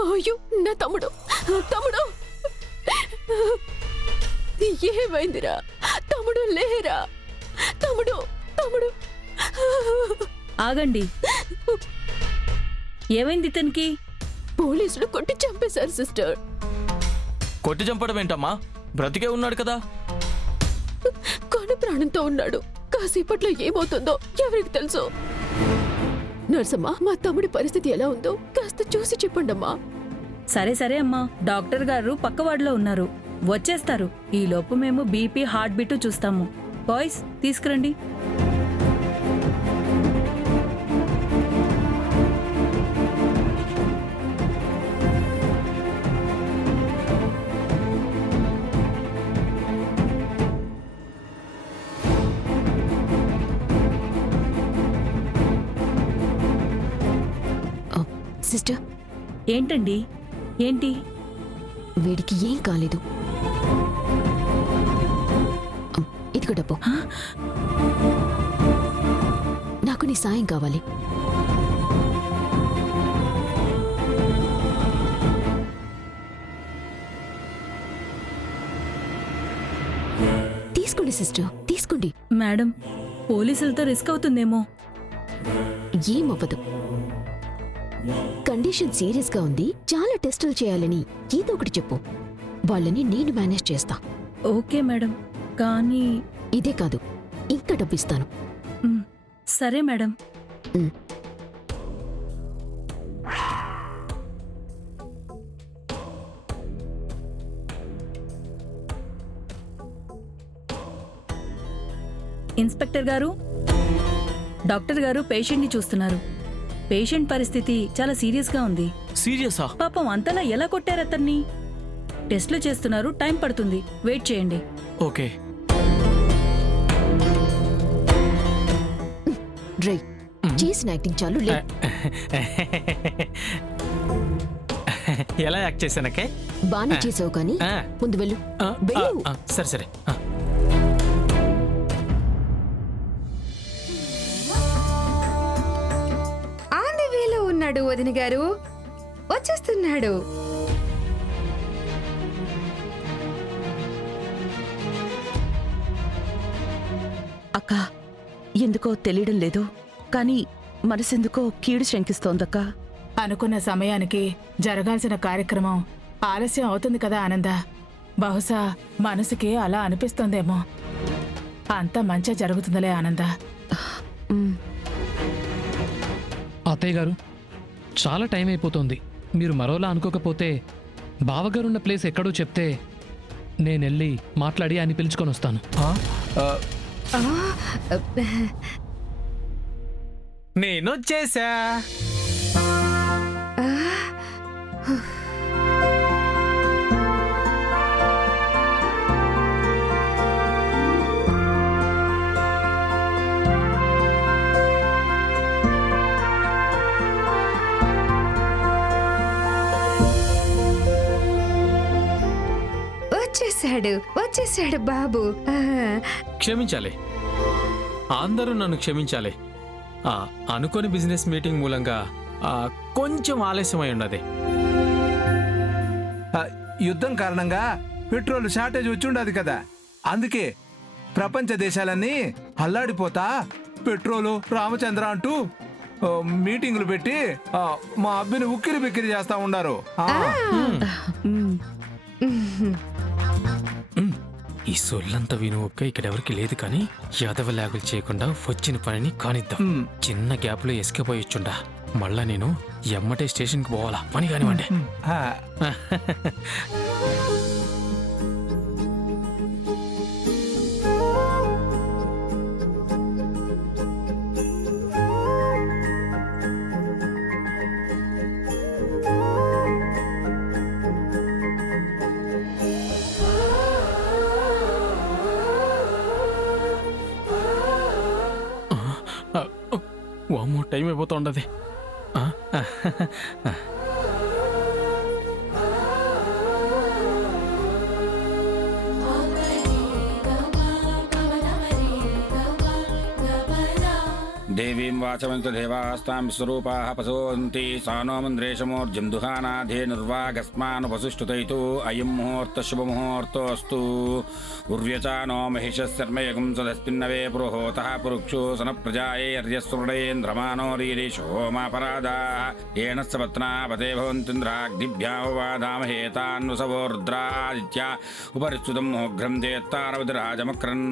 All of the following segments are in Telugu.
అయ్యో నా తమ్ముడు తమ్ముడు ఏమైందిరా తమ్ముడు లేరా తమ్ముడు తమ్ముడు ఆగండి. ఏమైంది ఇతనికి? పోలీసులు కొట్టి చంపేశారు సిస్టర్. కొట్టి చంపడం ఏంటమ్మా? బ్రతికే ఉన్నాడు కదా. కొన ప్రాణంతో ఉన్నాడు. కాసేపట్లో ఏమవుతుందో ఎవరికి తెలుసు. నర్సమ్మా, మా తమ్ముడి పరిస్థితి ఎలా ఉందో కాస్త చూసి చెప్పండమ్మా. సరే సరే అమ్మా, డాక్టర్ గారు పక్క వార్డులో ఉన్నారు, వచ్చేస్తారు. ఈ లోపు మేము బీపీ, హార్ట్ బీట్ చూస్తాము. బాయ్స్ తీసుకురండి. సిస్టర్, ఏంటండి? ఏంటి? వీడికి ఏం కాలేదు. ఇదిగో డబ్బు. నాకు నీ సాయం కావాలి. తీసుకోండి సిస్టర్, తీసుకోండి. మేడం, పోలీసులతో రిస్క్ అవుతుందేమో. ఏమవ్వదు. కండిషన్ సీరియస్ గా ఉంది, చాలా టెస్టులు చేయాలని ఏదో ఒకటి చెప్పు. వాళ్ళని నేను మేనేజ్ చేస్తా. ఓకే మేడం, కానీ ఇదే కాదు, ఇంకా డబ్బిస్తాను. సరే మేడం. ఇన్స్పెక్టర్ గారు, డాక్టర్ గారు పేషెంట్ని చూస్తున్నారు. పేషెంట్ పరిస్థితి చాలా సీరియస్గా ఉంది. సీరియసా? పాపం అంతలా ఎలా కొట్టారు అతన్ని? టెస్ట్లు చేస్తున్నారు, టైం పడుతుంది, వెయిట్ చేయండి. ఓకే. డ్రై చేసిన యాక్టింగ్ చాలు. ఎలా యాక్ట్ చేశానకే? బానే చేసావు కానీ ముందు వెళ్ళు. సరే సరే. ఉన్నాడు వదిన గారు, వచ్చేస్తున్నాడు. అక్క, ఎందుకో తెలియడం లేదు, కానీ మనసెందుకో కీడు శంకిస్తోందక్క. అనుకున్న సమయానికి జరగాల్సిన కార్యక్రమం ఆలస్యం అవుతుంది కదా ఆనంద. బహుశా మనసుకి అలా అనిపిస్తోందేమో. అంతా మంచి జరుగుతుందిలే ఆనంద. అత్తయ్య గారు, చాలా టైం అయిపోతుంది. మీరు మరోలా అనుకోకపోతే బావగారున్న ప్లేస్ ఎక్కడో చెప్తే నేనెళ్ళి మాట్లాడి ఆయన పిలుచుకొని వస్తాను. నేనొచ్చేసా. వచ్చేసాడు బాబు. క్షమించాలి, అందరూ నన్ను క్షమించాలి. అనుకోని బిజినెస్ మీటింగ్ మూలంగా కొంచెం ఆలస్యమై ఉన్నది. యుద్ధం కారణంగా పెట్రోల్ షార్టేజ్ వచ్చి ఉండదు కదా, అందుకే ప్రపంచ దేశాలన్నీ అల్లాడిపోతా పెట్రోలు రామచంద్ర అంటూ మీటింగులు పెట్టి మా అబ్బిని ఉక్కిరి బిక్కిరి చేస్తా ఉన్నారు. ఈ సొల్లంతా విను ఒక్క ఇక్కడెవరికి లేదు, కానీ యాదవ లాగులు చేయకుండా వచ్చిన పనిని కానిద్దాం. చిన్న గ్యాప్ లో ఎస్కేపోయొచ్చుండా. మళ్ళా నేను ఎమ్మటే స్టేషన్ కి పోవాలా, పని కానివ్వండి. వామ్మో, టైం అయిపోతా ఉండదు. దేవీం वाचवन्त देवास्तां विश्वरूपाः पशोन्ति सानो मन्द्रेशमोर्जं दुहानाधेनुर्वागस्मानुपसुष्टुतैतु अयं मुहूर्तः शुभमुहूर्तोऽस्तु उर्व्यचानो महिषस्यर्मयगुं सदस्मिन्नवे पुरोहोतः पुरुक्षो सनप्रजाये अर्यस्वृणेन्द्रमानो रीरिषोमापराधाः येन सपत्नापते भवन्तीन्द्राग्निभ्यामवादामहे तान्वसवोर्द्रादित्या उपरिच्युतं मोघ्रं देत्तारवतिराजमक्रन्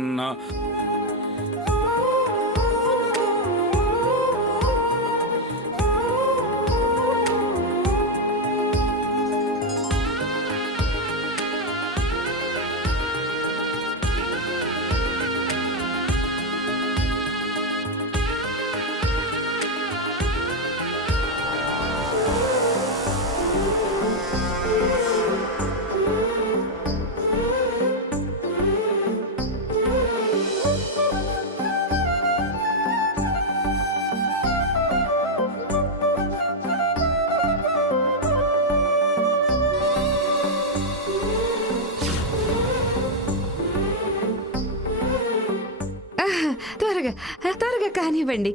త్వరగా త్వరగా కానివ్వండి.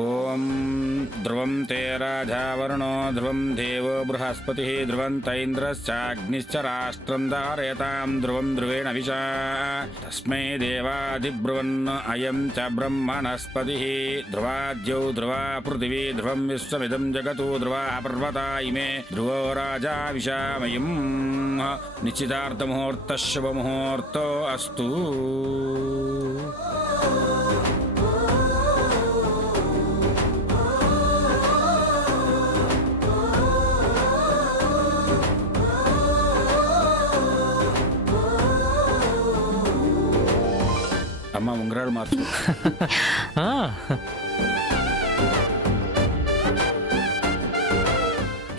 ఓం ధ్రువం తే రాజా వరుణో ధ్రువం దేవో బృహస్పతి ధ్రువంతైంద్రశ్చాగ్నిశ్చ రాష్ట్రం ధారయతాం ధ్రువం ధ్రువేణ విశా తస్మై దేవాదిబ్రువన్ అయం చ బ్రహ్మణస్పతి ధ్రువాద్యౌ ధ్రువా పృథివీ ధ్రువం విశ్వమిదం జగతు ధ్రువా పర్వతా ఇమే ధ్రువో రాజా విశామయం నిశ్చితార్థముహూర్త శుభముహూర్తో అస్తు. అమ్మ ఉంగరాలు మార్చు.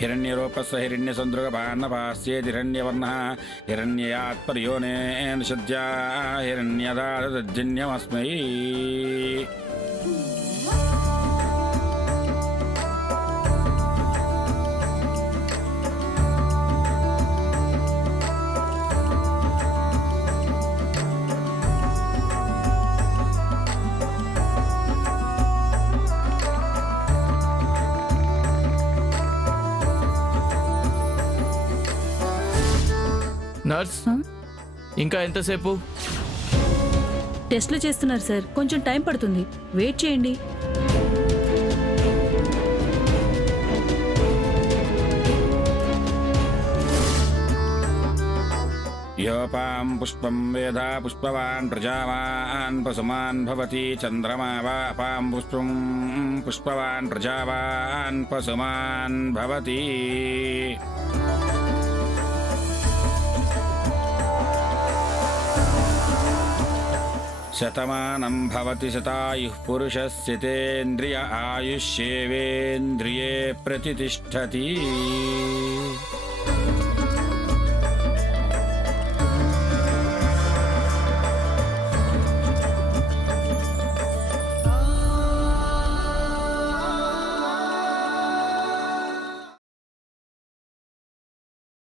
హిరణ్యరూపస్య హిరణ్యసందృగపాన్నపాస్యేతిరణ్యవర్ణः హిరణ్యయాత్పర్యోనేన సద్యా హిరణ్యదాదజ్జన్యమస్మై. నర్స్ ఇంకా ఎంతసేపు? టెస్ట్లు చేస్తున్నారు సార్, కొంచెం టైం పడుతుంది, వెయిట్ చేయండి. యోపాం పుష్పం వేదా పుష్పవాన్ ప్రజావాన్ పశుమాన్ భవతి చంద్రమా వాపాం పుష్పం పుష్పవాన్ ప్రజావాన్ పశుమాన్ భవతి. శతమానం భవతి శతాయుః పురుషస్య తేంద్రియ ఆయుష్యేవేంద్రియే ప్రతితిష్ఠతి.